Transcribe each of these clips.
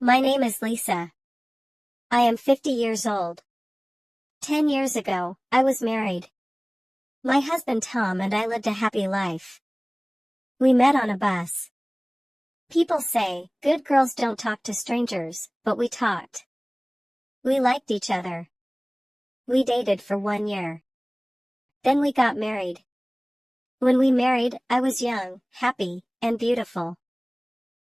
My name is Lisa. I am 50 years old. 10 years ago, I was married. My husband Tom and I lived a happy life. We met on a bus. People say, good girls don't talk to strangers, but we talked. We liked each other. We dated for 1 year. Then we got married. When we married, I was young, happy, and beautiful.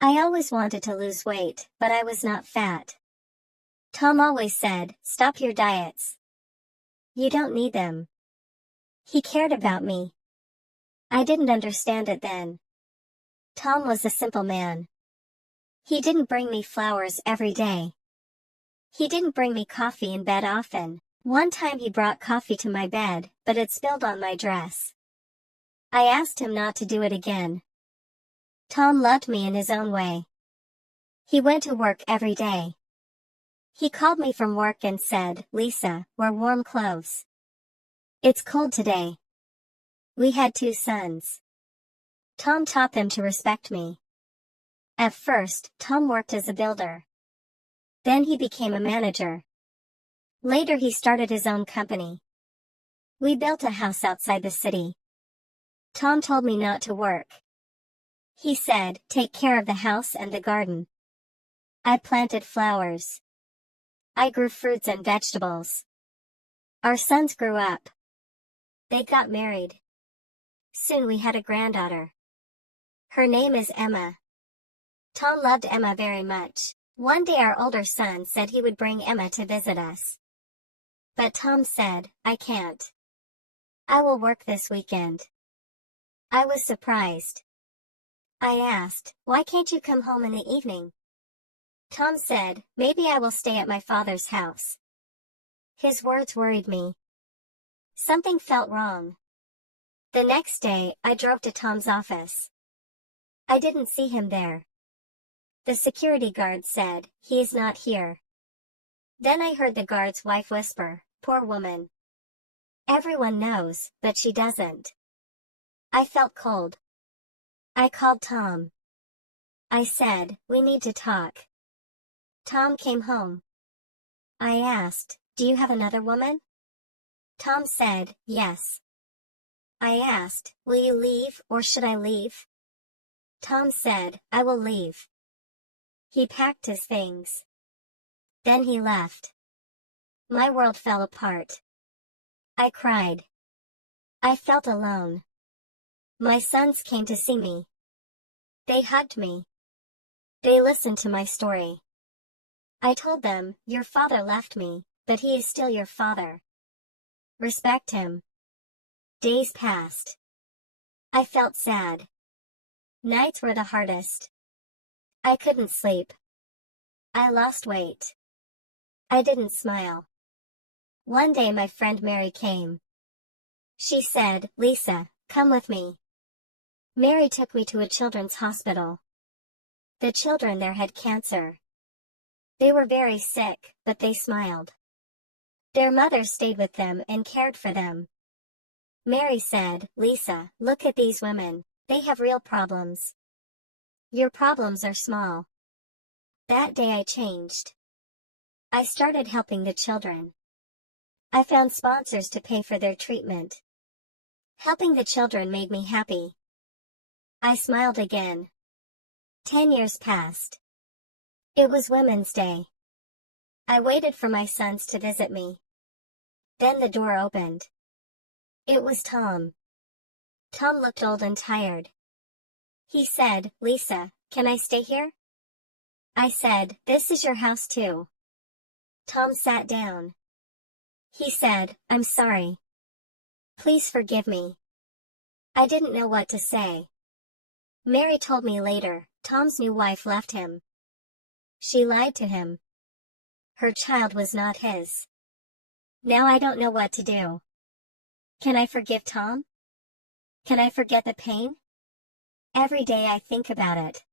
I always wanted to lose weight, but I was not fat. Tom always said, stop your diets. You don't need them. He cared about me. I didn't understand it then. Tom was a simple man. He didn't bring me flowers every day. He didn't bring me coffee in bed often. One time he brought coffee to my bed, but it spilled on my dress. I asked him not to do it again. Tom loved me in his own way. He went to work every day. He called me from work and said, Lisa, wear warm clothes. It's cold today. We had 2 sons. Tom taught them to respect me. At first, Tom worked as a builder. Then he became a manager. Later he started his own company. We built a house outside the city. Tom told me not to work. He said, take care of the house and the garden. I planted flowers. I grew fruits and vegetables. Our sons grew up. They got married. Soon we had a granddaughter. Her name is Emma. Tom loved Emma very much. One day our older son said he would bring Emma to visit us. But Tom said, I can't. I will work this weekend. I was surprised. I asked, why can't you come home in the evening? Tom said, maybe I will stay at my father's house. His words worried me. Something felt wrong. The next day, I drove to Tom's office. I didn't see him there. The security guard said, he is not here. Then I heard the guard's wife whisper, poor woman. Everyone knows, but she doesn't. I felt cold. I called Tom. I said, we need to talk. Tom came home. I asked, do you have another woman? Tom said, yes. I asked, will you leave or should I leave? Tom said, I will leave. He packed his things. Then he left. My world fell apart. I cried. I felt alone. My sons came to see me. They hugged me. They listened to my story. I told them, your father left me, but he is still your father. Respect him. Days passed. I felt sad. Nights were the hardest. I couldn't sleep. I lost weight. I didn't smile. One day my friend Mary came. She said, Lisa, come with me. Mary took me to a children's hospital. The children there had cancer. They were very sick, but they smiled. Their mothers stayed with them and cared for them. Mary said, Lisa, look at these women. They have real problems. Your problems are small. That day I changed. I started helping the children. I found sponsors to pay for their treatment. Helping the children made me happy. I smiled again. 10 years passed. It was Women's Day. I waited for my sons to visit me. Then the door opened. It was Tom. Tom looked old and tired. He said, Lisa, can I stay here? I said, this is your house too. Tom sat down. He said, I'm sorry. Please forgive me. I didn't know what to say. Mary told me later, Tom's new wife left him. She lied to him. Her child was not his. Now I don't know what to do. Can I forgive Tom? Can I forget the pain? Every day I think about it.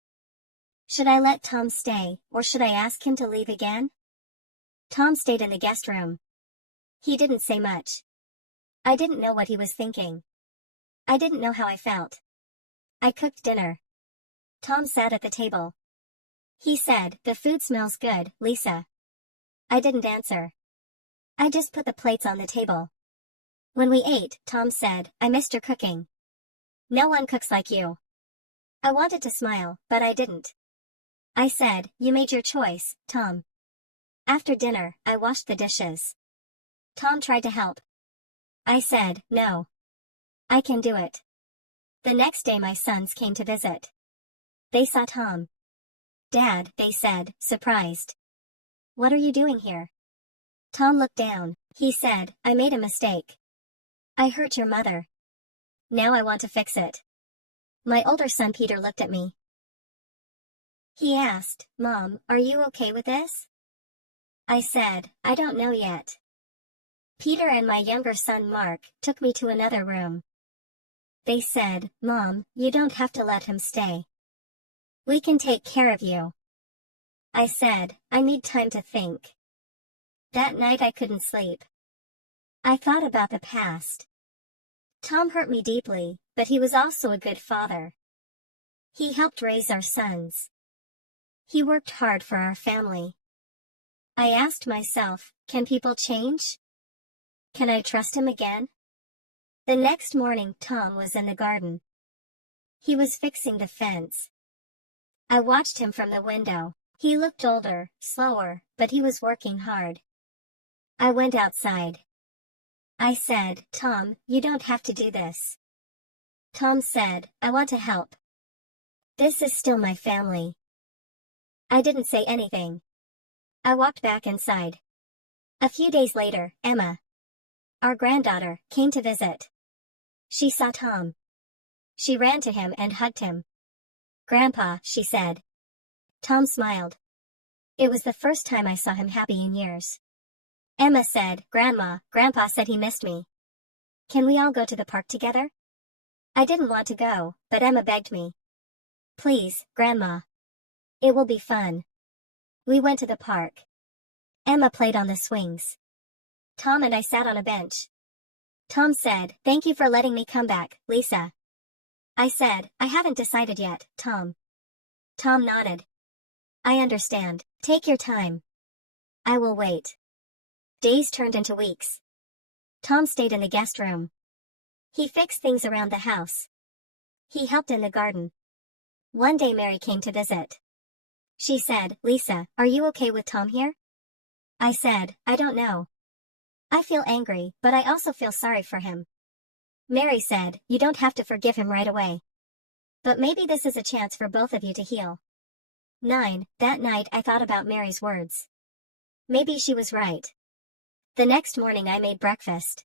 Should I let Tom stay, or should I ask him to leave again? Tom stayed in the guest room. He didn't say much. I didn't know what he was thinking. I didn't know how I felt. I cooked dinner. Tom sat at the table. He said, "The food smells good, Lisa." I didn't answer. I just put the plates on the table. When we ate, Tom said, "I missed your cooking. No one cooks like you." I wanted to smile, but I didn't. I said, "You made your choice, Tom." After dinner, I washed the dishes. Tom tried to help. I said, "No. I can do it." The next day my sons came to visit. They saw Tom. "Dad," they said, surprised. "What are you doing here?" Tom looked down. He said, "I made a mistake. I hurt your mother. Now I want to fix it." My older son Peter looked at me. He asked, "Mom, are you okay with this?" I said, "I don't know yet." Peter and my younger son Mark took me to another room. They said, "Mom, you don't have to let him stay. We can take care of you." I said, "I need time to think." That night I couldn't sleep. I thought about the past. Tom hurt me deeply, but he was also a good father. He helped raise our sons. He worked hard for our family. I asked myself, can people change? Can I trust him again? The next morning Tom was in the garden. He was fixing the fence. I watched him from the window. He looked older, slower, but he was working hard. I went outside. I said, "Tom, you don't have to do this." Tom said, "I want to help. This is still my family." I didn't say anything. I walked back inside. A few days later, Emma, our granddaughter, came to visit. She saw Tom. She ran to him and hugged him. "Grandpa," she said. Tom smiled. It was the first time I saw him happy in years. Emma said, "Grandma, Grandpa said he missed me. Can we all go to the park together?" I didn't want to go, but Emma begged me. "Please, Grandma. It will be fun." We went to the park. Emma played on the swings. Tom and I sat on a bench. Tom said, "Thank you for letting me come back, Lisa." I said, "I haven't decided yet, Tom." Tom nodded. "I understand. Take your time. I will wait." Days turned into weeks. Tom stayed in the guest room. He fixed things around the house. He helped in the garden. One day Mary came to visit. She said, "Lisa, are you okay with Tom here?" I said, "I don't know. I feel angry, but I also feel sorry for him." Mary said, "You don't have to forgive him right away. But maybe this is a chance for both of you to heal." That night I thought about Mary's words. Maybe she was right. The next morning I made breakfast.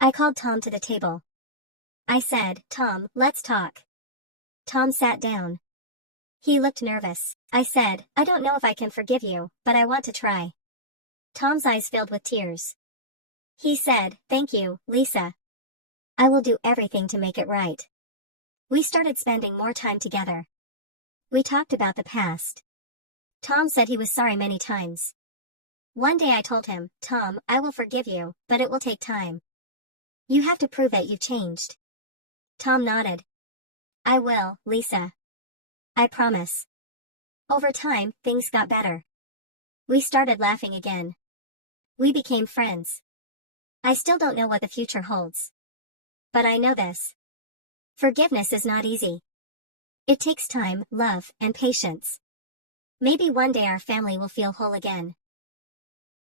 I called Tom to the table. I said, "Tom, let's talk." Tom sat down. He looked nervous. I said, "I don't know if I can forgive you, but I want to try." Tom's eyes filled with tears. He said, "Thank you, Lisa. I will do everything to make it right." We started spending more time together. We talked about the past. Tom said he was sorry many times. One day I told him, "Tom, I will forgive you, but it will take time. You have to prove that you've changed." Tom nodded. "I will, Lisa. I promise." Over time, things got better. We started laughing again. We became friends. I still don't know what the future holds. But I know this. Forgiveness is not easy. It takes time, love, and patience. Maybe one day our family will feel whole again.